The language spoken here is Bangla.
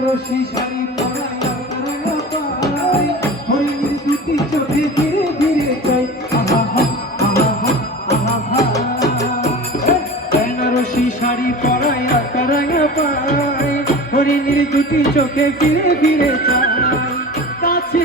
বেনারসি শাড়ি চোখে ধীরে ধীরে চাই। বেনারসি শাড়ি পরাই আকারাঙা পাই হরিণীর দুটি চোখে ফিরে ফিরে চাই। কাছে